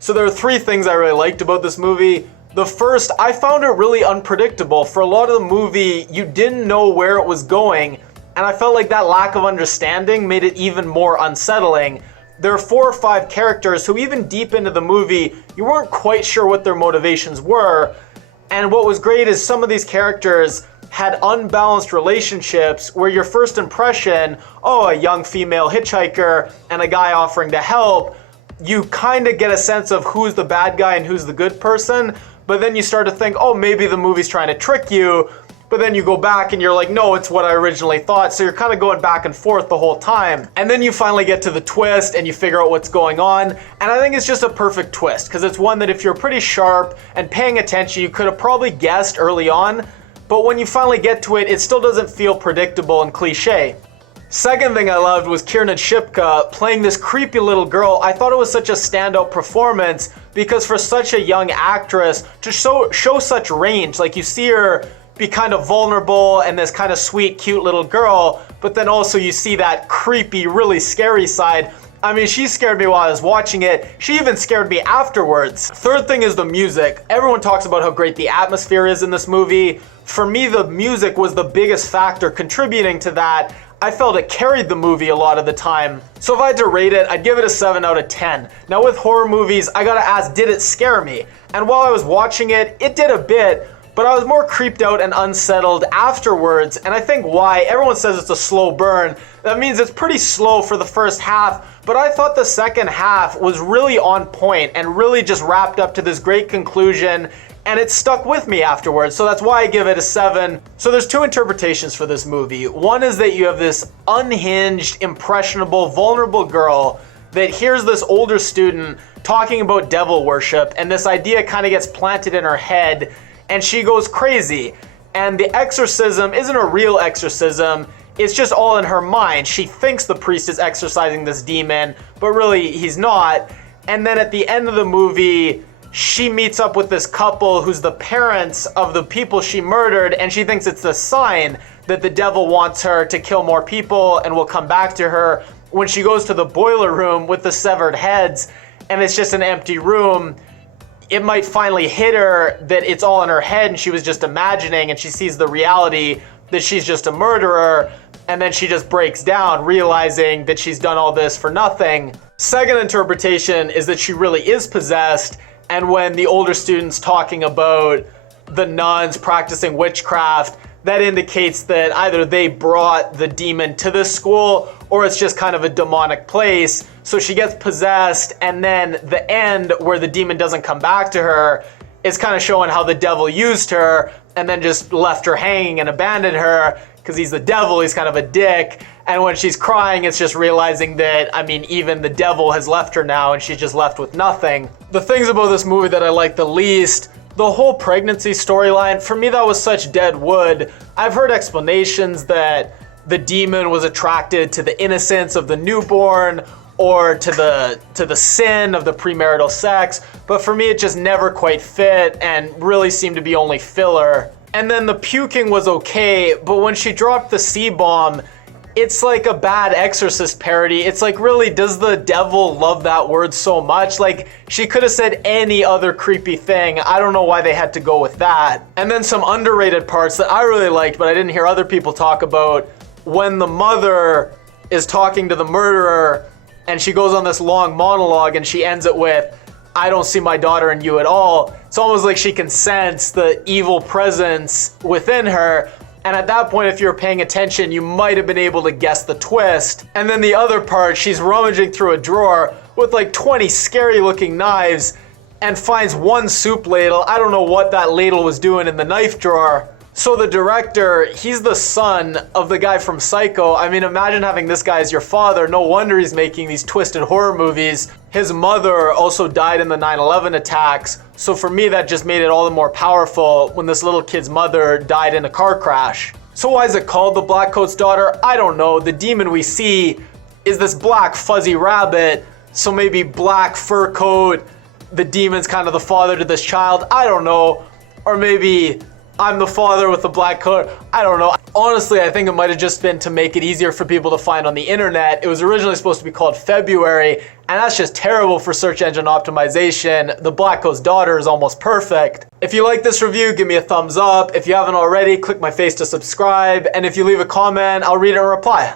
So there are three things I really liked about this movie. The first, I found it really unpredictable. For a lot of the movie, you didn't know where it was going, and I felt like that lack of understanding made it even more unsettling. There are 4 or 5 characters who even deep into the movie, you weren't quite sure what their motivations were. And what was great is some of these characters had unbalanced relationships where your first impression, oh, a young female hitchhiker and a guy offering to help, you kind of get a sense of who's the bad guy and who's the good person. But then you start to think, oh, maybe the movie's trying to trick you. But then you go back and you're like, no, it's what I originally thought. So you're kind of going back and forth the whole time. And then you finally get to the twist and you figure out what's going on. And I think it's just a perfect twist because it's one that if you're pretty sharp and paying attention, you could have probably guessed early on. But when you finally get to it, it still doesn't feel predictable and cliche. Second thing I loved was Kiernan Shipka playing this creepy little girl. I thought it was such a standout performance because for such a young actress to show such range, like you see her be kind of vulnerable and this kind of sweet, cute little girl, but then also you see that creepy, really scary side. I mean, she scared me while I was watching it. She even scared me afterwards. Third thing is the music. Everyone talks about how great the atmosphere is in this movie. For me, the music was the biggest factor contributing to that. I felt it carried the movie a lot of the time. So if I had to rate it, I'd give it a 7 out of 10. Now with horror movies, I gotta ask, did it scare me? And while I was watching it, it did a bit, but I was more creeped out and unsettled afterwards, and I think why. Everyone says it's a slow burn. That means it's pretty slow for the first half, but I thought the second half was really on point and really just wrapped up to this great conclusion, and it stuck with me afterwards, so that's why I give it a 7. So there's 2 interpretations for this movie. One is that you have this unhinged, impressionable, vulnerable girl that hears this older student talking about devil worship, and this idea kind of gets planted in her head, and she goes crazy. And the exorcism isn't a real exorcism, it's just all in her mind. She thinks the priest is exorcising this demon, but really he's not. And then at the end of the movie, she meets up with this couple who's the parents of the people she murdered, and she thinks it's a sign that the devil wants her to kill more people and will come back to her. When she goes to the boiler room with the severed heads, and it's just an empty room, it might finally hit her that it's all in her head and she was just imagining, and she sees the reality that she's just a murderer, and then she just breaks down, realizing that she's done all this for nothing. Second interpretation is that she really is possessed, and when the older student's talking about the nuns practicing witchcraft, that indicates that either they brought the demon to this school or it's just kind of a demonic place. So she gets possessed, and then the end where the demon doesn't come back to her is kind of showing how the devil used her and then just left her hanging and abandoned her because he's the devil, he's kind of a dick. And when she's crying, it's just realizing that, I mean, even the devil has left her now and she's just left with nothing. The things about this movie that I like the least, the whole pregnancy storyline, for me that was such dead wood. I've heard explanations that the demon was attracted to the innocence of the newborn or to the sin of the premarital sex, but for me it just never quite fit and really seemed to be only filler. And then the puking was okay, but when she dropped the C-bomb, it's like a bad Exorcist parody. It's like, really, does the devil love that word so much? Like, she could have said any other creepy thing. I don't know why they had to go with that. And then some underrated parts that I really liked, but I didn't hear other people talk about, when the mother is talking to the murderer and she goes on this long monologue and she ends it with, "I don't see my daughter in you at all." It's almost like she can sense the evil presence within her. And at that point, if you were paying attention, you might have been able to guess the twist. And then the other part, she's rummaging through a drawer with like 20 scary looking knives and finds one soup ladle. I don't know what that ladle was doing in the knife drawer. So the director, he's the son of the guy from Psycho. I mean, imagine having this guy as your father. No wonder he's making these twisted horror movies. His mother also died in the 9/11 attacks. So for me, that just made it all the more powerful when this little kid's mother died in a car crash. So why is it called The Blackcoat's Daughter? I don't know. The demon we see is this black fuzzy rabbit. So maybe black fur coat, the demon's kind of the father to this child. I don't know. Or maybe I'm the father with the black coat. I don't know. Honestly, I think it might have just been to make it easier for people to find on the internet. It was originally supposed to be called February, and that's just terrible for search engine optimization. The Blackcoat's daughter is almost perfect. If you like this review, give me a thumbs up. If you haven't already, click my face to subscribe. And if you leave a comment, I'll read it and reply.